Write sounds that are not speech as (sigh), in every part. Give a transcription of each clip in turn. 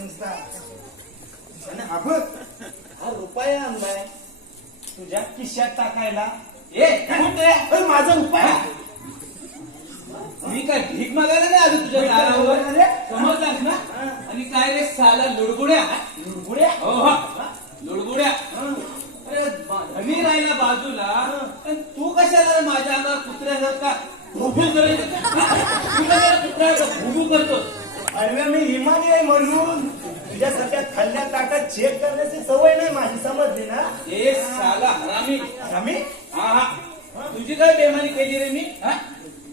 नुसता. आणि बघ हा रुपया आणलाय. तुझ्या खिशात टाकायला. ए कुठे? अरे माझा रुपया. मी काय भीक मागायला नाही आलो तुझ्या दारावर. समजलास ना. आणि काय रे साला लुडबुड्या? लुडबुड्या? हो हो. लुडबुड्या. अरे धनी राहिला बाजूला. आणि तू कशाला माझ्या अंगावर कुत्र्यासारखा तू कशाला कुत्र्यासारखा भुभू करतोस? अरे मी इमानी आहे म्हणून. तुझ्यासारख्या खाल्ल्या ताटात चेक करण्याची सवय नाही माझी समजली ना? ए साला हरामी. आम्ही हा हा. तुझी काय बेमानी केली रे मी? हा?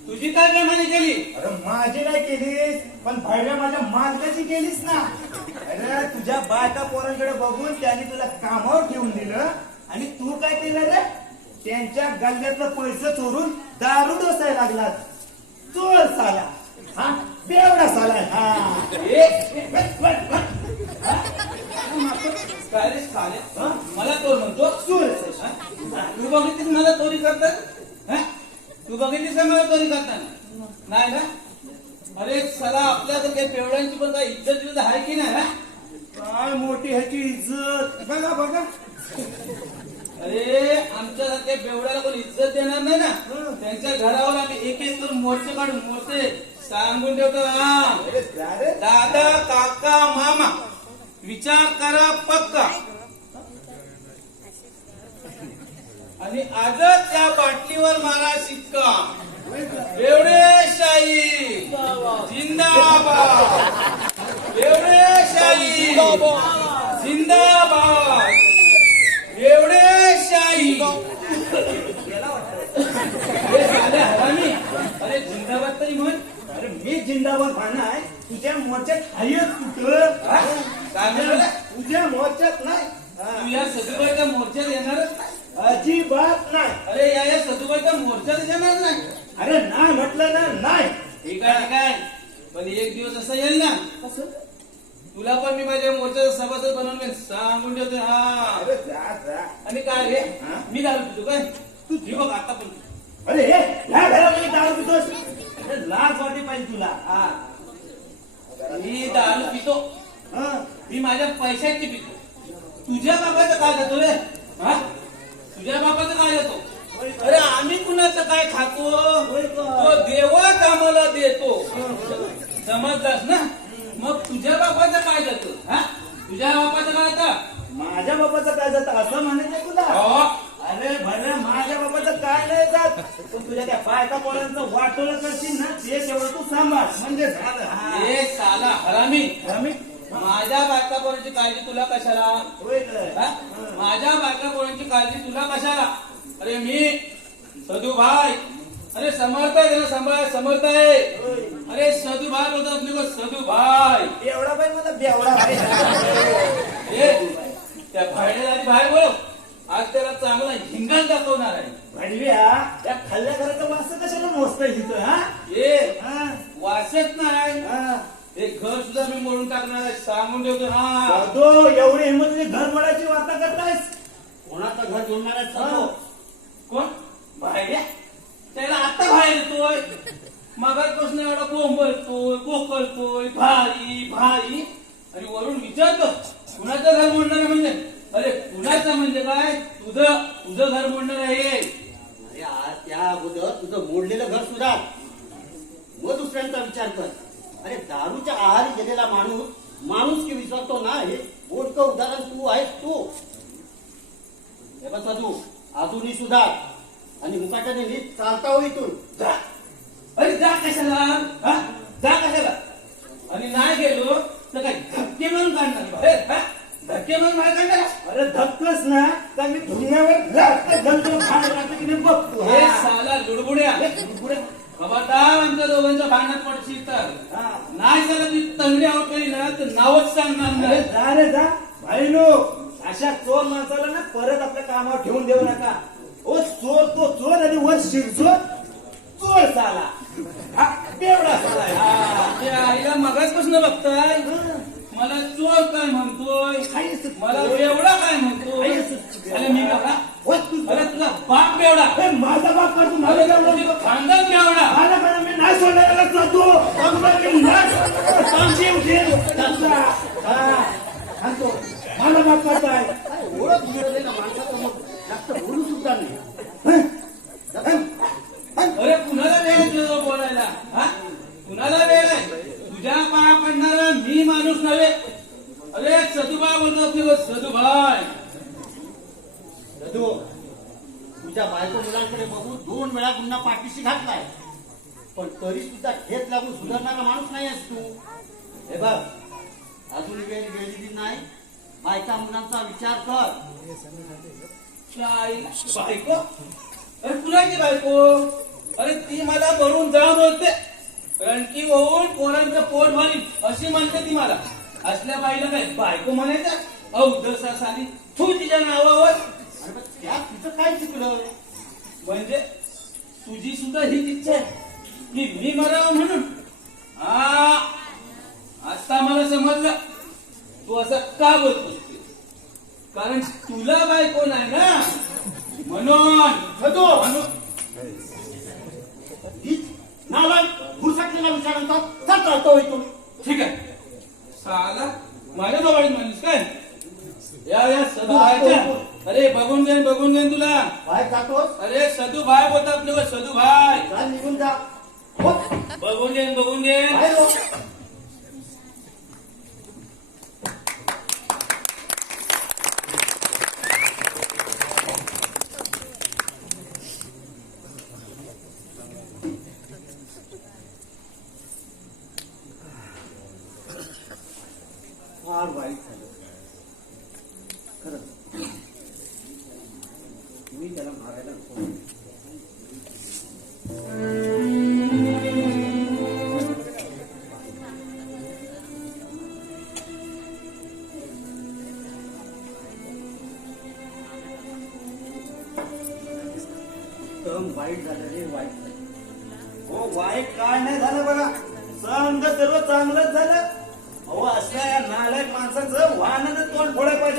तुझी काय बेमानी केली? अरे माझी नाही केलीस पण भाड्या माझ्या मालकाची केलीस ना. अरे तुझ्या बायका पोरांकडे बघून त्यांनी तुला कामावर ठेवून दिलं. आणि तू काय केलं रे? त्यांच्या गल्ल्यातलं पैसे चोरून दारू डोसायला लागला चोर साला. हा? बेवडा साला हा. हा? काय रे साले? हा? मला चोर म्हणतो चोर हा? तू बघितलीस मला चोरी करतात हा? तू बघितलीस का मला चोरी करताना? नाही ना? अरे सला आपल्यासारख्या पेवड्यांची पण काय इज्जत इज्जत आहे की नाही हा? काय मोठी ह्याची इज्जत? बघा बघा. अरे आमच्यासारख्या बेवड्याला कोण इज्जत देणार नाही ना? त्यांच्या घरावर आम्ही एक एक करून मोर्चे काढून मोर्चे सांगून ठेवतो हा. दादा काका मामा विचार करा पक्का. आणि आजच त्या बाटलीवर मारा शिक्का. बेवडे शाही जिंदाबाद. बेवडे शाही जिंदाबाद. बेवडे शाही हे हरामी. अरे जिंदाबाद तरी म्हण. जिंदाबाद म्हणणार तुझ्या मोर्चात आहेच कुठं? काय? तुझ्या मोर्चात नाही. तू. या सदुबाईच्या मोर्चात येणारच नाही. अजिबात नाही. अरे या या सदुबाईच्या मोर्चात येणार नाही. अरे नाही म्हटलं ना नाही. ठीक आहे ठीक आहे. पण एक दिवस असं येईल ना. तुला पण मी माझ्या मोर्चाचा सभासद बनवून सांगून ठेवते हा. आणि काय रे? मी दारू पितो काय? तू बघ आता पण. अरे दारू पितोस? लाज वाटे पाहिजे तुला. हा. मी दारू पितो. हा. मी माझ्या पैशाची पितो. तुझ्या बाबाचं काय जातो रे? हा? तुझ्या बाबाचं काय जातो अरे आम्ही कुणाचं काय खातो? तो देवाच आम्हाला देतो. समजलास ना? मग तुझ्या बापाचं काय जातो? हा? तुझ्या बापाचं काय जातं? माझ्या बाबाचं काय जात? असं म्हणायचं तुला हो. अरे भले माझ्या बाबाचं काय नाही जात पण तुझ्या त्या बायका पोरांचं वाटोलं करशील ना ते तेवढं तू सांभाळ. म्हणजे झालं. हा. साला हरामी. माझ्या बायका पोरांची काळजी तुला कशाला? होय तर. हा? माझ्या बायका पोरांची काळजी तुला कशाला? अरे मी सदू भाई अरे समर्थ आहे ना समर्थ समर्थ आहे. होय. अरे सदू भाई बोलतो अपने को सदू भाई एवढा बाई मला बेवडा बाई. (laughs) ए, त्या भाड्याला बाहेर बोल आज त्याला चांगला हिंगण दाखवणार आहे. भडव्या त्या खाल्ल्या घराचं वास कशाला मोजताय तिथं हा? ए हा. वाचत नाही. हा. हे घर सुद्धा मी मोडून टाकणार आहे सांगून ठेवतो हा तो एवढी हिंमतीने घर मोडायची वार्ता करतायस? कोणाचं घर जोडणार आहे हा. कोण? भाड्या त्याला आता बाहेर येतोय. मागापासून एवढा बोंबलतोय कोकलतोय भाई भाई आणि वरून विचारतो कुणाचं घर मोडणार आहे म्हणजे? अरे कुणाचं म्हणजे काय? तुझं तुझं घर मोडणार आहे. अरे आज त्या अगोदर तुझं मोडलेलं घर सुधार. मग दुसऱ्यांचा विचार कर. अरे दारूच्या आहारी गेलेला माणूस माणूस की विसरतो ना हे बोटकं उदाहरण तू आहेस तू. हे बघ तू. अजूनही सुधार. आणि मुकाट्याने नीट चालता हो इथून. जा. अरे जा कशाला? हा? जा कशाला? आणि नाही गेलो तर काय धक्के म्हणून काढणार? धक्के मग बाहेर काढणार अरे धक्कच ना. तर मी धुण्यावर जास्त गंध खाणं लागतं की नाही बघतो. हे हा. साला लुडबुड्या. पुढे खबरदार आमच्या दोघांच्या भांडणात पडशील तर. हा. नाही त्याला ती तंगडी आवडली ना तर नावच सांगणार अरे नाही जा रे जा. भाई नो अशा चोर माणसाला ना परत आपल्या कामावर ठेवून देऊ नका. ओ चोर तो चोर आणि वर शिरचोर चोर. साला. हा बेवडा साला आहे. हा. त्या आईला मगाचपासून बघताय. मला चोर काय म्हणतोय? मला. बेवडा काय म्हणतोय? अरे मी बेवडा अरे तुझा बाप बेवडा. माझा बाप कर तू माझा. खानदान बेवडा. मला मी नाही सोडायला जातो. हा. मला बाप करताय ओळख मिळालेल्या माणसासमोर. जास्त बोलू सुद्धा नाही? अरे कुणाला वेळ बोलायला? हा? कुणाला वेळ आहे? तुझ्या पाया पडणारा मी माणूस नव्हे. अरे सदुबा बोलतो की सदुभाई दादू तुझ्या बायको मुलांकडे बघून दोन वेळा गुन्हा पाठीशी घातलाय. पण तरी सुद्धा ठेच लागून सुधारणारा माणूस नाही आहेस तू. हे बघ अजून वेळ गेलेली नाही. बायका मुलांचा विचार कर. बायको? अरे कुणाची बायको? अरे ती मला भरून जा बोलते रणकी होऊन पोरांचं पोट भरी अशी म्हणते ती मला. असल्या बाईला काय बायको म्हणायचं? अवदसा साली तू तिच्या नावावर त्यात तिचं काय चुकलं? म्हणजे तुझी सुद्धा हीच इच्छा आहे की मी मरावं म्हणून? हा आता मला समजलं. तू असं का बोलतोस ते? कारण तुला बायको नाही ना? म्हणून नालायक घुसटलेला विचार चल चालतो इथून. ठीक आहे. साला माझ्या जवळ म्हणलीस काय? या या सदू भायच्या अरे बघून घेईन बघून घेईन तुला. बाहेर जातोस? अरे सदू भाई बोलतात तुला सदू भाई. चाल निघून जा. हो बघून घेईन बघून बाहेर हो.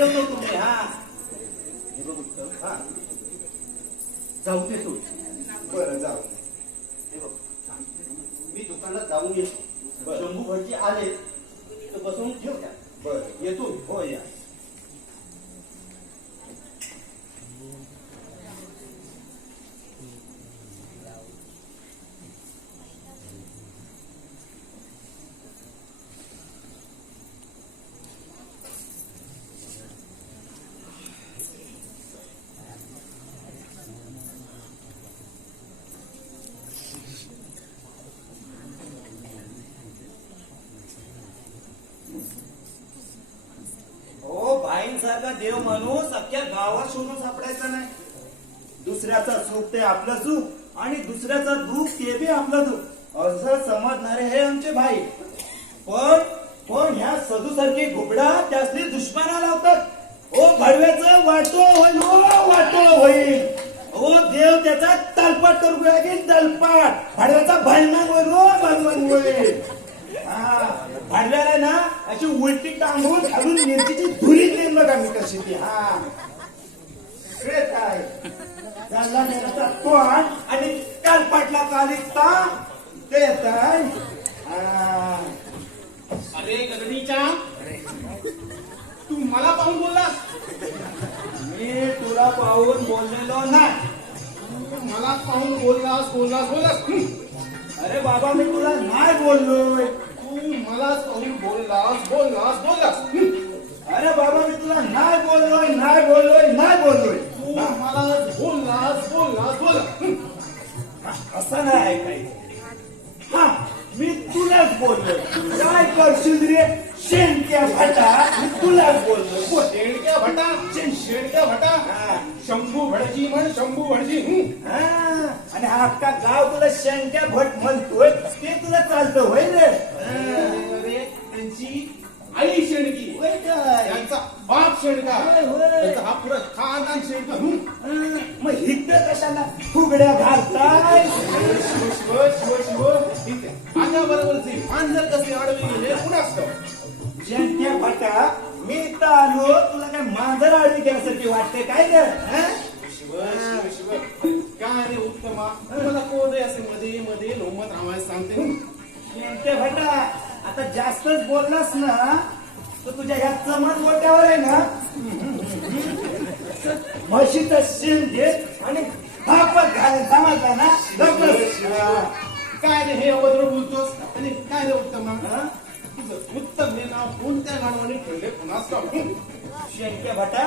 होतं तुम्ही हा हे बघ हा जाऊ दे तू बरं जाऊ हे बघ. मी दुकानात जाऊन येतो. शंभू भटजी आले तर बसवून ठेव त्या. बरं. येतो. हो या हो भाईंसारखा देव माणूस अख्ख्या गावात शोधून सापडायचा नाही दुसऱ्याचं सुख ते आपलं सुख आणि दुसऱ्याचं दुःख ते बी आपलं दुःख असं त्यांचे भाई. पण पण ह्या सदूसारखे घुबडा त्यासनी दुश्मना लावतात. ओ घडव्याचं वाटो होईल हो, वाटो होईल. ओ देव त्याचा तलपाट करू लागेल तलपाट. भाडव्याचा भलमांग होईल हो, ओ भलमांग होईल. हा भाडव्याला ना अशी उलटी टांगून घालून मिरचीची धुरी देईन बघा मी कशी ती हा. हे काय? चालला नेण्याचा तोंड आणि कालपाटला कालिकता ते येत हा. अरे गगनीच्या तू मला पाहून बोललास? मी तुला पाहून बोललेलो नाही. मला पाहून बोललास बोललास बोललास. अरे बाबा मी तुला नाही बोललोय. तू मलाच पाहून बोललास बोललास बोललास. अरे बाबा मी तुला नाही बोललोय नाही बोललोय नाही बोललोय. तू मलाच बोललास बोललास बोललास. असं नाही तुलाच बोललोय काय करशील रे शेणक्या फाटा मी तुलाच बोललोय बोटे शेणक्या भटा हा. शंभू भटजी म्हण शंभू भटजी हं. हा, आणि हा अख्खा गाव तुला शंक्या भट म्हणतोय ते तुला चालतं होय रे हा. अरे त्यांची आई काय? त्यांचा बाप. त्यांचा हा पुरा खानदान शेणका हं. हा, मग इथं कशाला फुगड्या घालताय शिव शिव शिव शिव ठीक आहे माझ्या बरोबरचे मांजर कसे अडवे गेले ठाऊक. भटा मी इथं आलो तुला काय मांजर आळवी केल्यासारखी वाटते काय ग? हा? काय रे उत्तमा? मला कोण रे असे मध्ये मध्ये लोमत रामायण सांगते? भटा आता जास्तच बोललास ना तर तुझ्या ह्या चमन गोट्यावर आहे ना? म्हशीचं शेण घे आणि शेंक्या भटा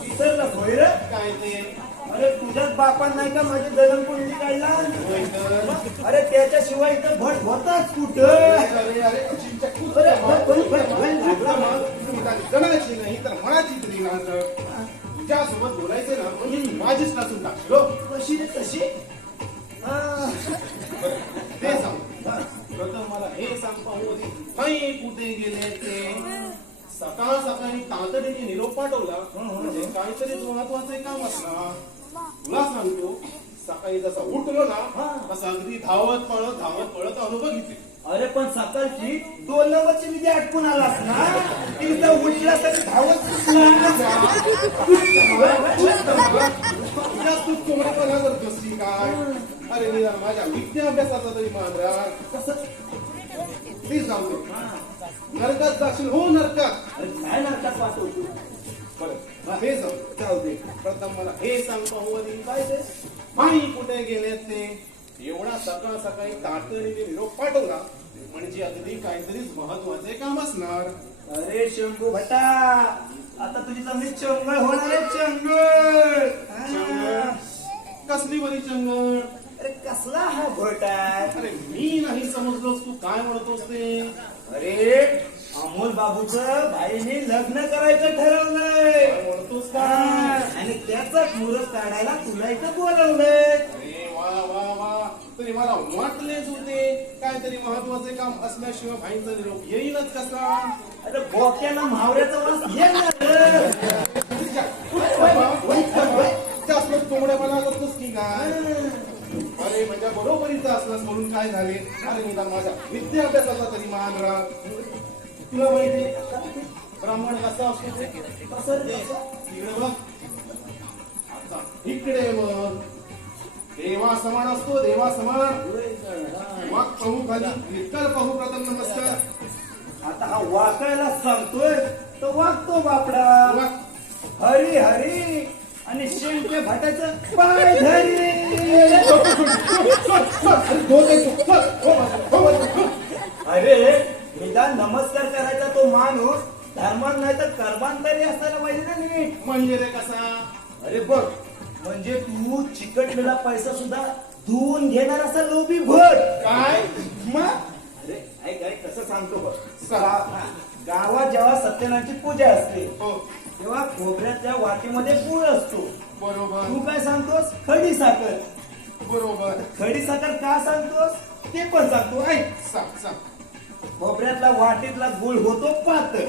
विसरलास होय रे काय ते अरे तुझ्याच बापान नाही का माझी दलन कुंडली काढला? अरे त्याच्याशिवाय इथं भट होताच कुठं? अरे अरे जनाची नाही तर मनाची तरी ना तुझ्यासोबत बोलायचं ना म्हणजे माझीच नाचून म्हणजे काहीतरी महत्त्वाचे काम असणार तुला सांगतो सकाळी जसा उठलो ना तसा अगदी धावत पळत धावत पळत आलो बघितले अरे पण सकाळची दोन नंबरची निधी अटकून आलास ना? तिथं उठल्यासाठी धावत तुझ्या तू कोंबड्यापणा करतोस काय? अरे निदान माझ्या विद्याभ्यासाचा तरी मांजरा कसं? प्लीज जाऊ नरकात जाशील. हो नरकात. अरे काय नाटकात वाटवतो बरं. हे जाऊ जाऊ दे. प्रथम मला हे सांग पाहू आधी काय ते? पाणी कुठे गेले ते? एवढा सकाळ सकाळी तातडीने निरोप पाठवला. म्हणजे अगदी काहीतरी महत्त्वाचे काम असणार. अरे शंभू भटा आता तुझी चांगली चंगळ होणार आहे चंगळ. कसली बरी चंगळ? अरे कसला हा भट आहे? अरे मी नाही समजलोस तू काय म्हणतोस ते? अरे अमोल बाबूच बाईने लग्न करायचं ठरवलंय. म्हणतोस काय आणि त्याचाच मुहूर्त काढायला तुला इथं बोलवलंय. अरे वा वा वा. तरी मला वाटलेच होते काहीतरी महत्त्वाचे काम असल्याशिवाय भाईंचा निरोप येईलच कसा? अरे बोक्याला म्हावऱ्याचा वास जास्त की काय? अरे माझ्या बरोबरीचा असलास म्हणून काय झाले? अरे निदान माझ्या विद्याभ्यासाचा तरी मान राहा. तुला माहिती ब्राह्मण कसा असतो? इकडे बघ इकडे बघ देवा समान असतो देवा समान वाक पाहू खाली विठ्ठल पाहू प्रथम नमस्कार आता हा वाकायला सांगतोय तो वागतो बापडा वाक. हरी हरी आणि शेंके भाटाचं पाय धरी अरे निदान नमस्कार करायचा तो माणूस धर्मान नाही तर कर्मान तरी असायला पाहिजे ना नीट. म्हणजे रे कसा? अरे बघ म्हणजे तू चिकटलेला पैसा सुद्धा धुवून घेणार असा लोभी भट काय? मग अरे ऐक ऐक कसं सांगतो बघ. गावात जेव्हा सत्यनारायणची पूजा असते हो. तेव्हा खोबऱ्याच्या वाटीमध्ये गुळ असतो. बरोबर. तू काय सांगतोस? खडी साखर. बरोबर. खडी साखर का सांगतोस? ते पण सांगतो. ऐक. सांग सांग. खोबऱ्यातला वाटीतला गुळ होतो पातळ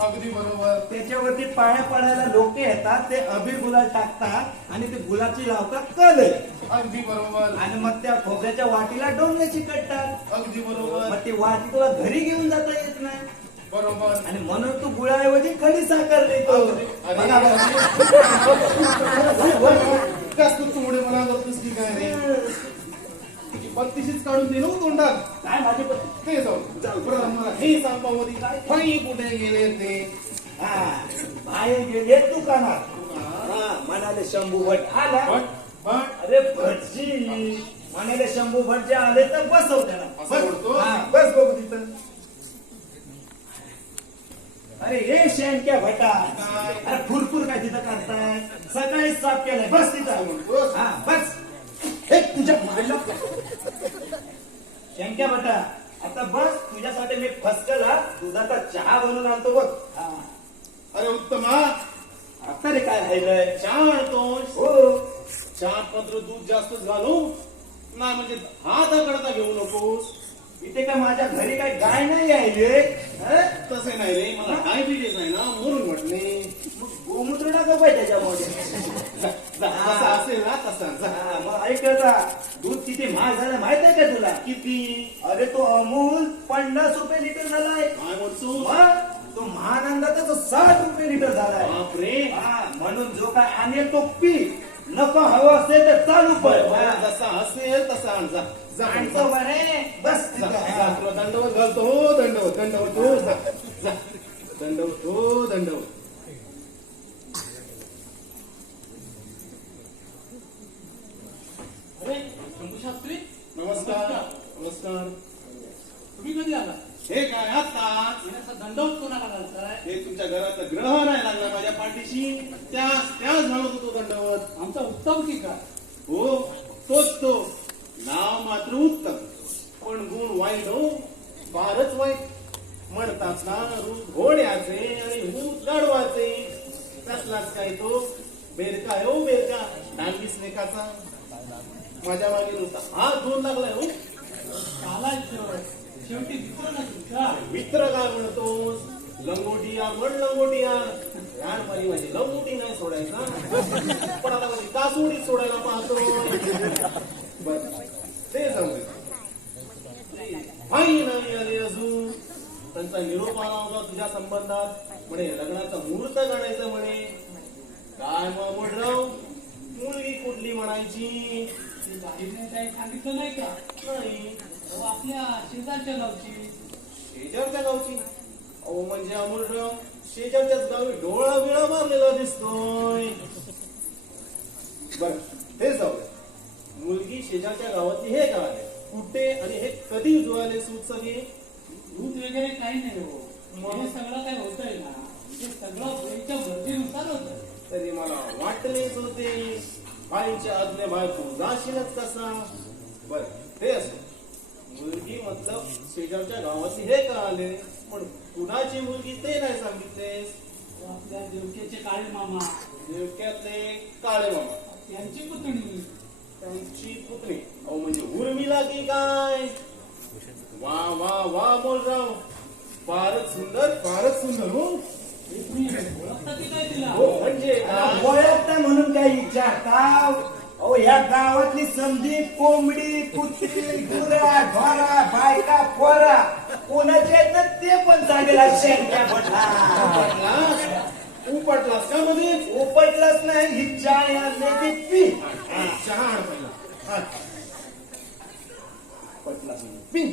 अगदी बरोबर. त्याच्यावरती पाया पडायला लोक येतात ते अबीर गुलाल टाकतात आणि ते गुलाची लावतात कलर. अगदी बरोबर. आणि मग त्या खोबऱ्याच्या वाटीला डोंगे चिकटतात अगदी बरोबर. मग ती वाटी तुला घरी घेऊन जाता येत नाही. बरोबर. आणि म्हणून तू गुळाऐवजी खडी साखर देतो. अरे, बघा, मला करतोस की काय रे? बत्तीशीच काढून दे ना हो तोंडात. काय माझे पण- ते जाऊ हे कुठे गेले ते हा, बाहेर गेले दुकानात हा, म्हणाले शंभू भट आला अरे भटजी म्हणाले शंभू भट जे आले तर बसव त्याला? बस हा, बस बघू तिथं. अरे हे शेणक्या भटा. अरे फुरफुर काय तिथं करताय सकाळीच साफ केलंय. बस तिथं? हा बस. हे तुझ्या मायला शेणक्या भटा आता बस तुझ्यासाठी मी फसकला दुधाचा चहा बनवून आणतो बघ. हा. अरे उत्तमा तरी काय राहिलंय? चहा आणतोस? हो. चहात मात्र दूध जास्तच घालू? नाही म्हणजे हात आकडता घेऊ नकोस? इथे काय माझ्या घरी काय गाय नाही यायले हं? तसे नाही रे. मला डायबिटीज आहे ना म्हणून म्हटले. मग गोमूत्र टाका पाहिजे त्याच्यामध्ये? जसा असेल ना तसा. जा मग ऐक दूध किती महाग झालं माहीत आहे का तुला? किती? अरे तो अमूल पन्नास रुपये लिटर झालाय काय म्हणतो मग तो महानंदाचा तो साठ रुपये लिटर झालाय बापरे हा, म्हणून जो काय आणेल तो पी नको हवं असेल तर चालू बरं, जसा असेल तसा आण जा. जा आणतो म्हणे बस जा, तिथं. जा, तुला दंडवत घालतो. हो दंडवत दंडवत हो जा. जा. दंडवत हो अरे नमस्कार. नमस्कार. तुम्ही कधी आला हे काय येण्याचा दंडवत कोणाला घालताय? हे तुमच्या घराचं ग्रह नाही लागला माझ्या पाठीशी. त्यास त्याच म्हणत होतो दंडवत. आमचा उत्तम की काय हो तोच तो. नाव मात्र उत्तम. पण गुण वाईट हो फारच वाईट. म्हणतात ना रूप घोड्याचे आणि हूत गाढवाचे कसलाच काय तो? बेरका हो बेरका. डांबीस लेखाचा माझ्या मागे हात धुवून लागलाय हो. शेवटी. मित्र काय म्हणतोस? लंगोटिया म्हण लंगोटिया. लहानपणी माझी लंगोटी नाही सोडायचा. पण आता माझी कासोडी सोडायला पाहतो बर. ते जाऊ माही नाही आली अजून त्यांचा निरोप आला होता तुझ्या संबंधात म्हणे लग्नाचा मुहूर्त काढायचं म्हणे काय मग म्हणलं मुलगी कुठली म्हणायची सांगितलं नाही का नाही आपल्या शेजारच्या गावची शेजारच्या गावची अहो म्हणजे अमोलराव शेजारच्याच गावी डोळा बिळा मारलेला दिसतोय बर हे जाऊ मुलगी शेजारच्या गावातली हे गाव आहे. कुठे आणि हे कधी जुळाले सूट सगळे? दूध वगैरे काही नाही हो. मग? हे सगळं काय होतंय ना? हे सगळं वेळच्या गरजेनुसार होत तरी मला वाटलेच होते बाईंच्या आज्ञे बाहेर तू जाशीलच कसा बर ते असो. मुलगी मतलब शेजारच्या गावातली हे का आले पण कुणाची मुलगी ते नाही सांगितलेस? आपल्या देवकेचे काळे मामा. देवक्यातले काळे मामा. त्यांची पुतणी. त्यांची पुतणी. अहो म्हणजे उर्मिला की काय? वा वा वा मोलराव. फारच सुंदर फारच सुंदर हो. हे ओळखता की काय तिला? हो म्हणजे आता काय? ओळखता म्हणून काय विचारता अहो या गावातली समजी कोंबडी कुत्री गुरा ढोरा बायका पोरा कोणाचे आहेत ना ते पण सांगेल शेंक्या म्हटला उपटलास? का मध्ये उपटलंच नाही ही चाय आणण्याची पी चहा आण पहिला हा. उपटलास म्हणून. पी.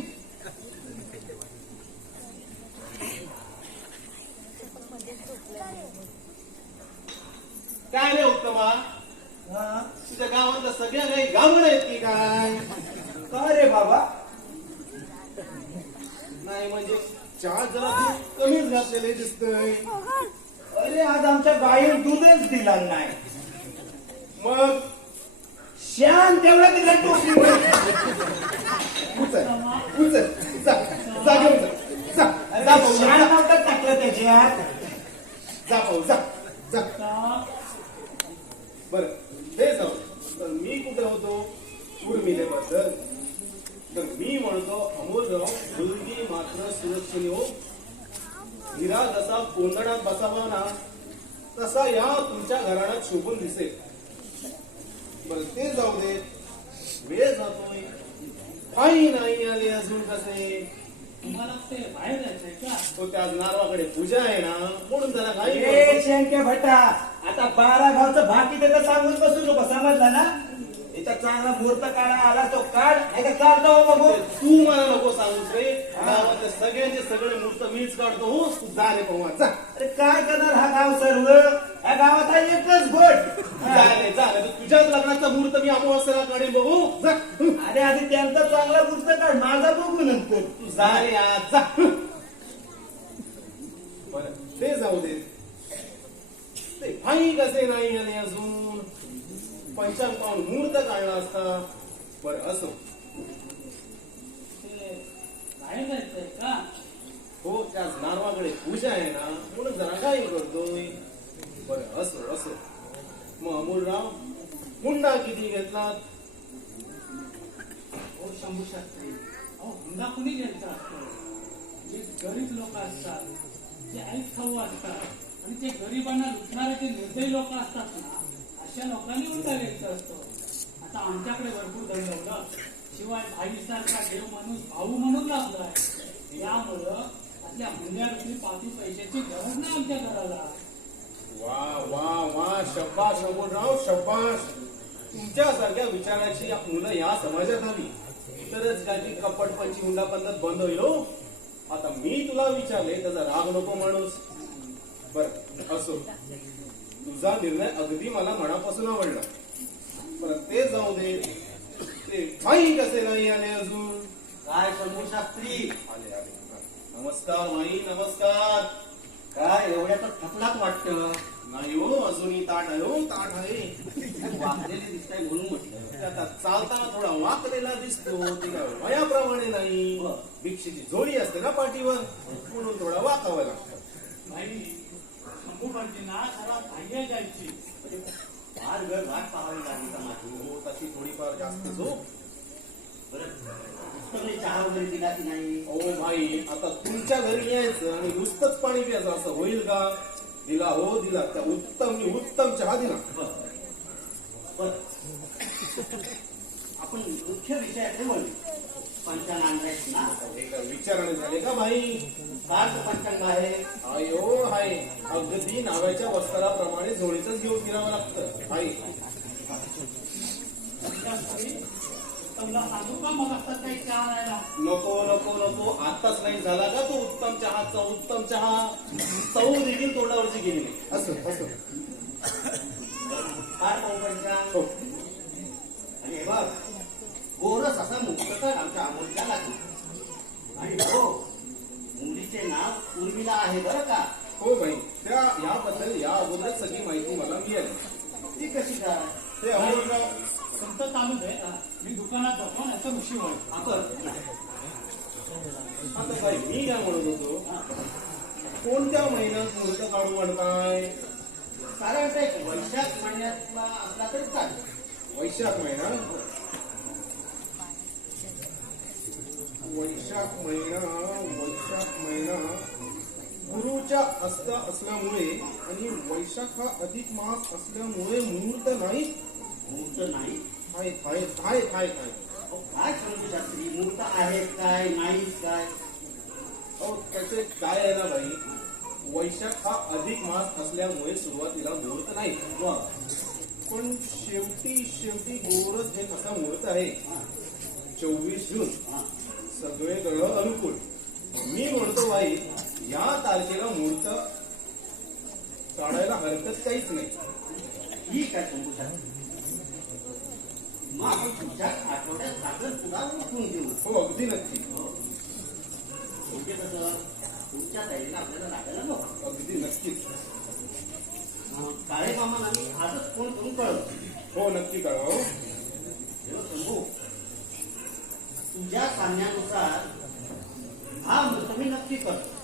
काय रे उत्तमा हा? तुझ्या गावातल्या सगळ्या काही गावड आहेत की काय का रे बाबा नाही म्हणजे चहा जरा दूध कमीच घातलेले दिसतंय अरे आज आमच्या गायीवर दूधच दिला नाही मग शान तेवढा दिला टोपली उचल उचल जा जा घेऊन जा जा जा भाऊ, शान जा. नव्हतं टाकलं त्याच्यात जा भाऊ जा जा आता बर ते जाऊ तर मी कुठे होतो उर्मिलेबद्दल तर मी म्हणतो अमोलराव मुलगी मात्र सुरक्षित हो हिरा जसा कोंदणात बसावा ना तसा या तुमच्या घराण्यात शोभून दिसेल. बर ते जाऊ दे. वेळ जातोय. काही नाही आले अजून कसे. तुम्हाला ते बाहेर जायचंय का? तो त्या नारवाकडे पूजा आहे ना म्हणून जरा काही ए शेंक्या भटा आता बारा गावचं भाकी तर सांगून बसू नको समजला ना? इथं चांगला मुहूर्त काढा आला तो काढ नाही तर चालतो हो बघू तू मला नको सांगूस रे. गावातले सगळ्यांचे सगळे मूर्त मीच काढतो हो? जा रे पवार जा. अरे काय करणार हा गाव सर्व? या गावात आहे एकच गोट जा रे जा रे. तुझ्याच लग्नाचा मुहूर्त मी अमावास्याला काढेन बघू जा. अरे आधी त्यांचा चांगला मुहूर्त काढ माझा बघू नंतर. तू जा रे आज जा. बरं ते जाऊ दे. ते भाई कसे नाही आले अजून? पंचांग पाहून मुहूर्त काढला असता? बरं असो. ते का? हो त्या नारवाकडे पूजा आहे ना म्हणून जरा काही करतोय. बरं असो असो. मग अमोलराव हुंडा किती घेतलात? हो शंभू शास्त्री. अहो हुंडा कुणी घ्यायचा असतो? जे गरीब लोक असतात जे ऐक खाऊ असतात आणि जे गरिबांना लुटणारे जे निर्दयी लोक असतात ना त्या लोकांनी हुंडा घ्यायचा असतो. आता आमच्याकडे भरपूर धन दौलत शिवाय भाईसारखा देव माणूस भाऊ म्हणून लाभलाय यामुळं आपल्या मुल्या रुपये पाचवी पैशाची गरज नाही आमच्या घराला. वा वा वा शब्बास समोरराव शब्बास. तुमच्यासारख्या विचाराची मुलं या समाजात हवी इतरच काही कपटपंची हुंडा पद्धत बंद होईल हो. आता मी तुला विचारले त्याचा राग नको माणूस. बर असो. तुझा निर्णय अगदी मला मनापासून आवडला. पण ते जाऊ दे. ते माई कसे नाही आले अजून. काय शंभू शास्त्री? आले आले. नमस्कार माई नमस्कार. काय एवढ्याच थकलाच वाटतं? नाही हो अजूनही ताट आहे हो ताट आहे. वाचलेले दिसताय म्हणून म्हटलं. आता चालताना थोडा वाकलेला दिसतो. ती काय वयाप्रमाणे नाही. भिक्षेची जोडी असते ना पाठीवर. म्हणून थोडा वाकावा लागतो. भाई शंभू पाटीलना सर्वात भाग्य जायची फार वेळ वाट पाहावी लागली का माझी? हो तशी थोडीफार जास्त हो बरं. चहा वगैरे दिला की नाही? ओ भाई आता तुमच्या घरी यायचं आणि नुसतंच पाणी प्यायचं असं होईल का? दिला हो दिला. त्या उत्तम उत्तम चहा दिला. बरं. आपण मुख्य विषयाकडे वळू. पंचांग आणलायस ना. हे काय विचाराने झाले का भाई काच पंचांग आहे. आयो हाय. अगदी नाव्याच्या वस्त्राप्रमाणे जोडीतच घेऊन फिरावं लागतं. भाई समजा सांगू का मग असतात काही चहा आणायला नको नको नको. आताच नाही झाला का तो उत्तम चहाचा उत्तम चहा. चव देखील तोंडावरची गेली असं असं काय पाहू पंचांग हो आणि हे बघ गोरस असा मुक्त तर आमच्या अमोलच्या लागली आणि हो मुलीचे नाव उर्मिला आहे बरं का हो भाई त्या याबद्दल या अगोदर सगळी माहिती मला मिळाली ती कशी काय ते अमोलराव तुमचं चालू दे मी दुकानात जातो ना याचा उशीर होईल आपण आता भाई मी काय म्हणत होतो कोणत्या महिन्यात मुहूर्त काढू म्हणताय साधारणतः एक वैशाख महिन्यातला असला तरी चालेल वैशाख महिना वैशाख महिना वैशाख महिना. गुरुच्या हस्त असल्यामुळे आणि वैशाख हा अधिक मास असल्यामुळे मुहूर्त नाही. मुहूर्त नाही. हाय हाय हाय अहो, काय समजू शास्त्री? मुहूर्त आहेत काय? नाही काय? अहो त्याचे काय आहे ना भाई वैशाख हा अधिक मास असल्यामुळे सुरुवातीला मुहूर्त नाही. पण शेवटी शेवटी गोरज हे कसा मुहूर्त आहे? चोवीस जून. सगळे ग्रह अनुकूल. मी म्हणतो भाई या तारखेला मुहूर्त काढायला हरकत काहीच नाही. ठीक आहे मग आपण पुढच्या आठवड्यात साखर पुढा उठून घेऊ हो अगदी नक्की. म्हणजे कसं ताईला आपल्याला लागायला नको. अगदी नक्कीच काळे मामा आम्ही आजच फोन करून कळवतो हो नक्की कळवा हो. हे शंभू तुझ्या सांगण्यानुसार हा मृत मी नक्की करतो.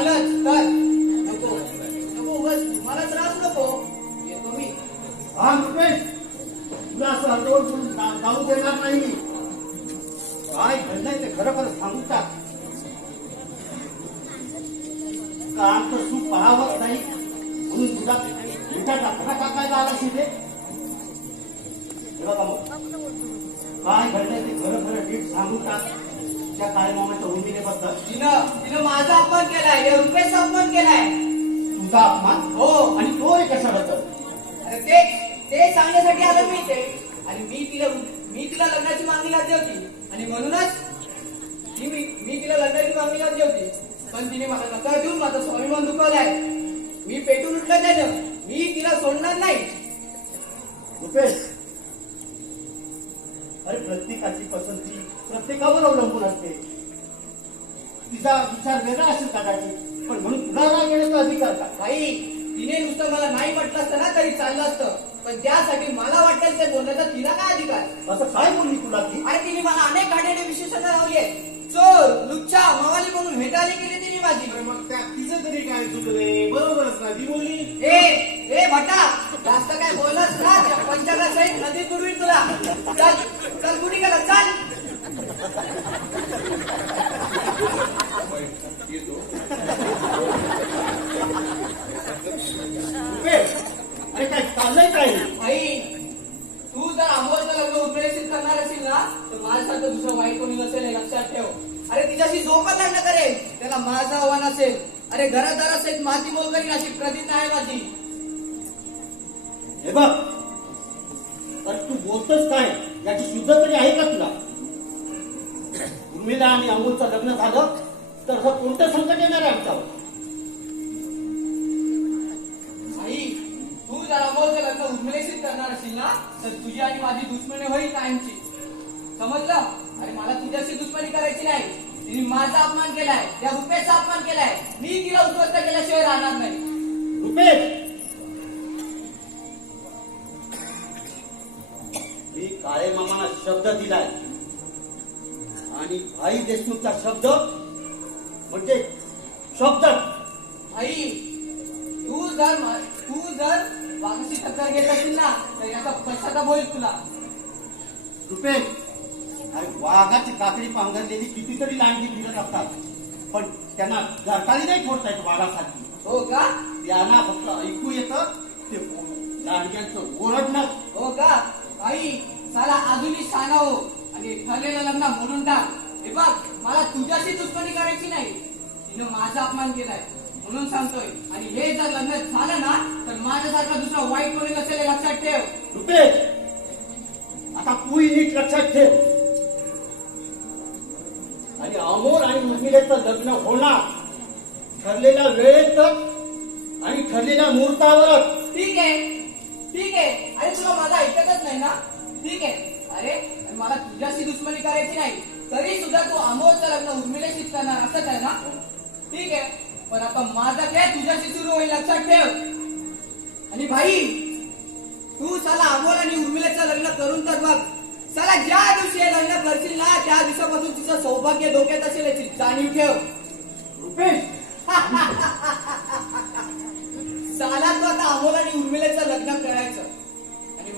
नको नको बस मला त्रास नको. येतो मी. हा रुपेश तुला असं जाऊ देणार नाही मी. काय घडलंय ते खरं खरं सांगू का? का आमचं सुख पाहावंच नाही. म्हणून तुझा मिठाचा आला तिथे काय घडलंय ते खरं खरं नीट सांगू का? तुझ्या काळे मामाच्या उर्मिलेबद्दल तिनं तिनं माझा अपमान केलाय या रुपयाचा अपमान केलाय. तुझा अपमान? हो. आणि तो रे कशाबद्दल? अरे ते ते सांगण्यासाठी आलो मी ते आणि मी तिला मी तिला लग्नाची मागणी घातली होती. आणि म्हणूनच ती मी मी तिला लग्नाची मागणी घातली होती. पण तिने मला नकार देऊन माझा स्वाभिमान दुखवलाय. मी पेटून उठलं त्यानं. मी तिला सोडणार नाही. रुपेश अरे प्रत्येकाची पसंती प्रत्येकावर अवलंबून असते. तिचा विचार वेगळा असेल कदाचित पण म्हणून तुला राग येण्याचा अधिकार का? भाई तिने नुसतं मला नाही म्हटलं असतं ना तरी चाललं असतं. पण त्यासाठी मला वाटेल ते बोलण्याचा तिला काय अधिकार? असं काय बोलली तुला ती अरे तिने मला अनेक गाड्याने विशेषण लावले चोर लुच्चा मवाली म्हणून भेटायला गेली तिने माझी. अरे मग त्या तिचं तरी काय चुकले बरोबरच ना ती बोलली? ए ए भटा जास्त काय बोलत ना त्या पंचाला सहित नदीत बुडवीन तुला. चल. चल कुठे गेला चल अरे काय चाललंय काय? भाई तू जर अमोलचं लग्न उपरेषित करणार असेल ना तर माझ्यासारखं दुसरं वाईट कोणी नसेल हे लक्षात ठेव. अरे तिच्याशी जो पण लग्न करेल. त्याला माझं आव्हान असेल. अरे घरादारात सहित माती मोल करीन अशी प्रतिज्ञा आहे माझी. हे बघ. अरे तू बोलतोस काय? याची शुद्ध तरी आहे का तुला? उर्मिला आणि अमोलचं लग्न झालं तर असं कोणतं संकट येणार आहे आमच्यावर? तू जर अमोलचं लग्न उर्मिलेशीच करणार असेल ना तर तुझी आणि माझी दुश्मनी होईल कायमची समजलं? अरे मला तुझ्याशी दुश्मनी करायची नाही. तिने माझा अपमान केलाय त्या रुपयाचा अपमान केलाय. मी तिला उद्ध्वस्त केल्याशिवाय राहणार नाही. रुपेश! शब्द दिलाय. आणि भाई देशमुखचा शब्द म्हणजे शब्द. भाई तू जर तू जर वाघाशी टक्कर घेत असेल ना तर याचा पश्चाताप होईल तुला. रुपेश अरे वाघाची काकडी पांघरलेली कितीतरी लांडगी फिरत असतात. पण त्यांना घरकाली नाही फोडता येत वाघासाठी. हो का? त्यांना फक्त ऐकू येतं ते लांडग्यांचं ओरडणं. हो का? भाई साला अजूनही हो आणि ठरलेलं लग्न मोडून टाक. हे बघ मला तुझ्याशी दुश्मनी करायची नाही. तिनं माझा अपमान केलाय म्हणून सांगतोय. आणि हे जर लग्न झालं ना तर माझ्यासारखा दुसरा वाईट कोणी नसेल लक्षात ठेव. रुपेश! आता तूही नीट लक्षात ठेव. आणि अमोल आणि उर्मिलेचं लग्न होणार. ठरलेल्या वेळेतच आणि ठरलेल्या मुहूर्तावरच. ठीक आहे. ठीक आहे. अरे तुला माझा ऐकतच नाही ना? ठीक आहे. अरे मला तुझ्याशी दुश्मनी करायची नाही. तरी सुद्धा तू अमोलचं लग्न उर्मिलेशी करणार असंच आहे ना? ठीक आहे. पण आता माझा काय तुझ्याशी सुरू होईल लक्षात ठेव. आणि भाई तू चला अमोल आणि उर्मिलेचं लग्न करून तर बघ. चला ज्या दिवशी हे लग्न करशील ना त्या दिवसापासून तुझं सौभाग्य धोक्यात असेल याची जाणीव ठेव. रुपेश. (laughs) साला तू आता अमोल आणि उर्मिलेचं लग्न करायचं.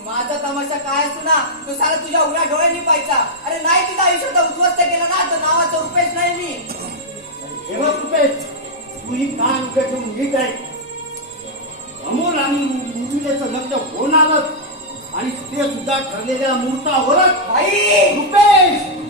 माझा तमाशा काय असतो ना तो साला तुझ्या उघड्या डोळ्यांनी पाहायचा. अरे नाही तुझ्या आयुष्यात उद्ध्वस्त केलं ना तर नावाचा रुपेश नाही मी. हे बघ रुपेश तूही कान उभे ठेवून नीट आहे अमोल आणि उर्मिलेचं लग्न होणारच आणि ते सुद्धा ठरलेल्या मुहूर्तावरच. भाई रुपेश!